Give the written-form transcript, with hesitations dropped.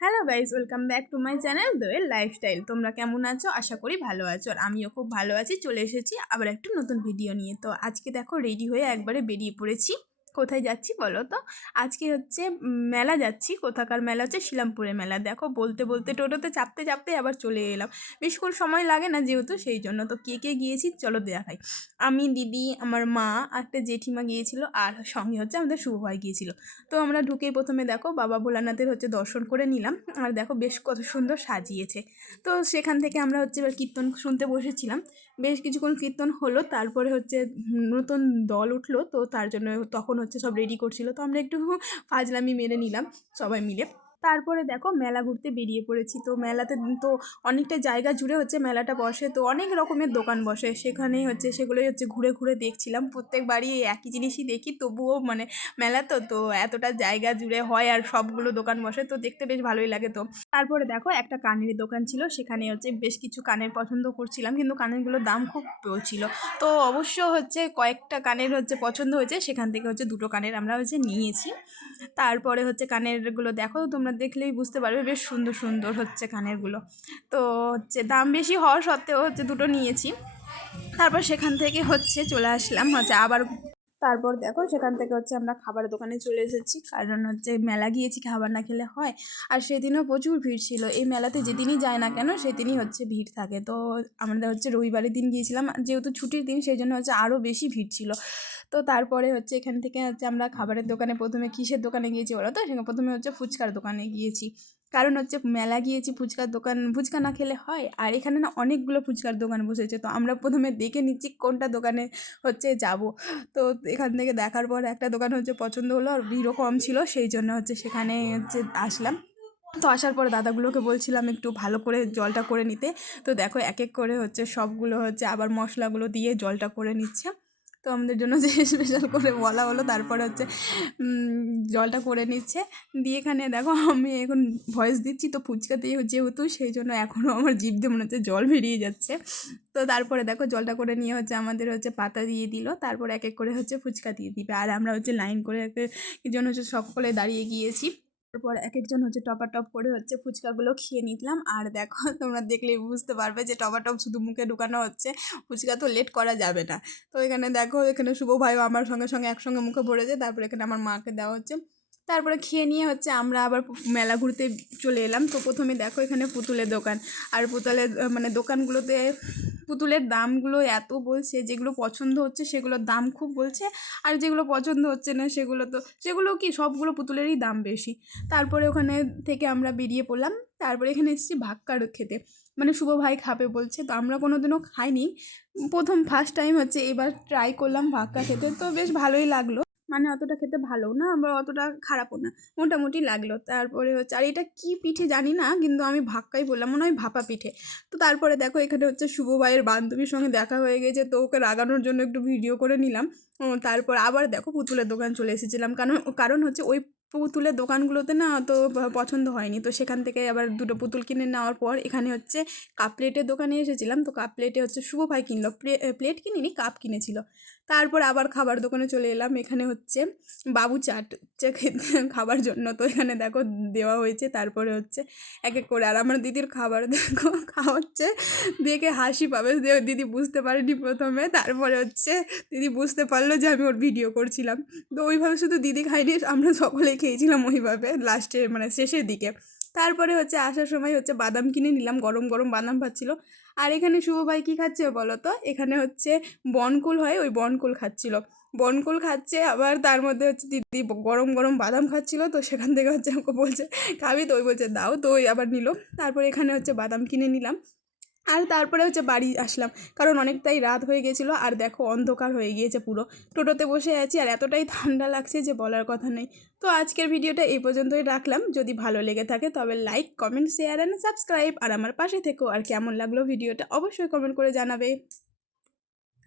Hello guys, welcome back to my channel Doyel lifestyle. তোমরা কেমন আছো? আশা করি ভালো আছো। আর আমিও খুব ভালো আছি। চলে এসেছি আবার একটা নতুন ভিডিও নিয়ে। তো আজকে দেখো রেডি হয়ে একবারে বেরিয়ে পড়েছি। কোথায় যাচ্ছি বলো তো? আজকে হচ্ছে মেলা যাচ্ছি। কোথাকার মেলা? হচ্ছে শিলামপুরের মেলা। দেখো বলতে বলতে টোটোতে চাপতে চাপতে আবার চলে এলাম। বেশিক্ষণ সময় লাগে না যেহেতু, সেই জন্য। তো কে কে গিয়েছি চলো দেখাই। আমি, দিদি, আমার মা, একটা জেঠিমা গিয়েছিল, আর সঙ্গে হচ্ছে আমাদের শুভ ভাই গিয়েছিল। তো আমরা ঢুকেই প্রথমে দেখো বাবা ভোলানাথের হচ্ছে দর্শন করে নিলাম। আর দেখো বেশ কত সুন্দর সাজিয়েছে। তো সেখান থেকে আমরা হচ্ছে এবার কীর্তন শুনতে বসেছিলাম। বেশ কিছুক্ষণ কীর্তন হলো, তারপরে হচ্ছে নতুন দল উঠলো, তো তার জন্য তখন হচ্ছে সব রেডি করছিল। তো আমরা একটু ফাজলামি মেরে নিলাম সবাই মিলে। তারপরে দেখো মেলা ঘুরতে বেরিয়ে পড়েছি। তো মেলাতে তো অনেকটা জায়গা জুড়ে হচ্ছে মেলাটা বসে, তো অনেক রকমের দোকান বসে। সেখানেই হচ্ছে সেগুলোই হচ্ছে ঘুরে ঘুরে দেখছিলাম। প্রত্যেকবারই একই জিনিসই দেখি, তবুও মানে মেলা তো এতটা জায়গা জুড়ে হয় আর সবগুলো দোকান বসে, তো দেখতে বেশ ভালোই লাগে। তো তারপরে দেখো একটা কানের দোকান ছিল, সেখানে হচ্ছে বেশ কিছু কানের পছন্দ করছিলাম, কিন্তু কানেরগুলোর দাম খুব বলছিল। তো অবশ্য হচ্ছে কয়েকটা কানের হচ্ছে পছন্দ হয়েছে, সেখান থেকে হচ্ছে দুটো কানের আমরা হচ্ছে নিয়েছি। তারপরে হচ্ছে কানেরগুলো দেখো, তোমরা দেখলেই বুঝতে পারবে বেশ সুন্দর সুন্দর হচ্ছে কানেরগুলো। তো হচ্ছে দাম বেশি হওয়া সত্ত্বেও হচ্ছে দুটো নিয়েছি। তারপর সেখান থেকে হচ্ছে চলে আসলাম হচ্ছে আবার। তারপর দেখো সেখান থেকে হচ্ছে আমরা খাবারের দোকানে চলে এসেছি, কারণ হচ্ছে মেলা গিয়েছি, খাবার না খেলে হয়। আর সেদিনও প্রচুর ভিড় ছিল। এই মেলাতে যেদিনই যায় না কেন সেদিনই হচ্ছে ভিড় থাকে। তো আমরা হচ্ছে রবিবারের দিন গিয়েছিলাম, যেহেতু ছুটির দিন সেই জন্য হচ্ছে আরও বেশি ভিড় ছিল। তো তারপরে হচ্ছে এখান থেকে হচ্ছে আমরা খাবারের দোকানে প্রথমে কিসের দোকানে গিয়েছি বলো তো? সেখানে প্রথমে হচ্ছে ফুচকার দোকানে গিয়েছি, কারণ হচ্ছে মেলা গিয়েছি, ফুচকার দোকান, ফুচকা না খেলে হয়? আর এখানে না অনেকগুলো ফুচকার দোকান বসেছে, তো আমরা প্রথমে দেখে নিচ্ছি কোনটা দোকানে হচ্ছে যাব। তো এখান থেকে দেখার পর একটা দোকান হচ্ছে পছন্দ হলো, আর ভিড়ও কম ছিল, সেই জন্য হচ্ছে সেখানে হচ্ছে আসলাম। তো আসার পরে দাদাগুলোকে বলছিলাম একটু ভালো করে জলটা করে নিতে। তো দেখো এক এক করে হচ্ছে সবগুলো হচ্ছে আবার মশলাগুলো দিয়ে জলটা করে নিচ্ছে। তো আমাদের জন্য যে স্পেশাল করে বলা হলো, তারপরে হচ্ছে জলটা করে নিচ্ছে। দিয়ে এখানে দেখো আমি এখন ভয়েস দিচ্ছি, তো ফুচকাতেই যেহেতু, সেই জন্য এখনও আমার জিভ দিয়ে মনে হচ্ছে জল বেরিয়ে যাচ্ছে। তো তারপরে দেখো জলটা করে নিয়ে হচ্ছে আমাদের হচ্ছে পাতা দিয়ে দিল, তারপর এক এক করে হচ্ছে ফুচকা দিয়ে দিবে। আর আমরা হচ্ছে লাইন করে একজন হচ্ছে সকলে দাঁড়িয়ে গিয়েছি। তারপর এক একজন হচ্ছে টপাটপ করে হচ্ছে ফুচকাগুলো খেয়ে নিলাম। আর দেখো তোমরা দেখলেই বুঝতে পারবে যে টপাটপ শুধু মুখে ঢুকানো হচ্ছে, ফুচকা তো লেট করা যাবে না। তো এখানে দেখো, এখানে শুভ ভাইও আমার সঙ্গে সঙ্গে একসঙ্গে মুখে ভরেছে, তারপরে এখানে আমার মাকে দেওয়া হচ্ছে। তারপরে খেয়ে নিয়ে হচ্ছে আমরা আবার মেলা ঘুরতে চলে এলাম। তো প্রথমে দেখো এখানে পুতুলের দোকান। আর পুতুলের মানে দোকানগুলোতে পুতুলের দামগুলো এত বলছে, যেগুলো পছন্দ হচ্ছে সেগুলোর দাম খুব বলছে, আর যেগুলো পছন্দ হচ্ছে না সেগুলো কি সবগুলো পুতুলেরই দাম বেশি। তারপরে ওখানে থেকে আমরা বেরিয়ে পড়লাম। তারপরে এখানে এসেছি ভাক্কার খেতে, মানে শুভ ভাই খাবে বলছে। তো আমরা কোনোদিনও খাইনি, প্রথম ফার্স্ট টাইম হচ্ছে এবার ট্রাই করলাম ভাক্কা খেতে। তো বেশ ভালোই লাগলো, মানে অতটা খেতে ভালো না, আমরা অতটা খারাপও না, মোটামুটি লাগলো। তারপরে হচ্ছে আর এটা কী পিঠে জানি না, কিন্তু আমি ভাক্কাই বললাম, মনে হয় ভাপা পিঠে। তো তারপরে দেখো এখানে হচ্ছে শুভ ভাইয়ের বান্ধবীর সঙ্গে দেখা হয়ে গেছে, তো ওকে রাগানোর জন্য একটু ভিডিও করে নিলাম। তারপর আবার দেখো পুতুলের দোকান চলে এসেছিলাম, কারণ কারণ হচ্ছে ওই পুতুলের দোকানগুলোতে না তো পছন্দ হয়নি। তো সেখান থেকে আবার দুটো পুতুল কিনে নেওয়ার পর এখানে হচ্ছে কাপ প্লেটের দোকানে এসেছিলাম। তো কাপ প্লেটে হচ্ছে শুভ ভাই কিনলো, প্লেট কিনিনি, কাপ কিনেছিল। তারপর আবার খাবার দোকানে চলে এলাম। এখানে হচ্ছে বাবু চাট হচ্ছে খাবার জন্য, তো এখানে দেখো দেওয়া হয়েছে। তারপরে হচ্ছে এক এক করে আর আমার দিদির খাবার দেখো খাওয়াচ্ছে, দেখে হাসি পাবে। দিদি বুঝতে পারেনি প্রথমে, তারপরে হচ্ছে দিদি বুঝতে পারলো যে আমি ওর ভিডিও করছিলাম। তো ওইভাবে শুধু দিদি খাইনি, আমরা সকলেই খেয়েছিলাম ওইভাবে লাস্টে, মানে শেষের দিকে। তারপরে হচ্ছে আসার সময় হচ্ছে বাদাম কিনে নিলাম, গরম গরম বাদাম পাচ্ছিল। আর এখানে শুভ ভাই কী খাচ্ছে বলো তো? এখানে হচ্ছে বনকুল হয়, ওই বনকুল খাচ্ছিল, বনকুল খাচ্ছে। আবার তার মধ্যে হচ্ছে দিদি গরম গরম বাদাম খাচ্ছিল। তো সেখান থেকে হচ্ছে আমাকে বলছে খাবি? তো ওই বলছে দাও, তো ওই আবার নিল। তারপরে এখানে হচ্ছে বাদাম কিনে নিলাম। আর তারপরে হচ্ছে বাড়ি আসলাম, কারণ অনেকটাই রাত হয়ে গেছিলো। আর দেখো অন্ধকার হয়ে গিয়েছে পুরো, টোটোতে বসে আছি আর এতটাই ঠান্ডা লাগছে যে বলার কথা নেই। তো আজকের ভিডিওটা এই পর্যন্তই রাখলাম। যদি ভালো লেগে থাকে তবে like, comment, share and subscribe. আর আমার পাশে থেকো। আর কেমন লাগলো ভিডিওটা অবশ্যই কমেন্ট করে জানাবে।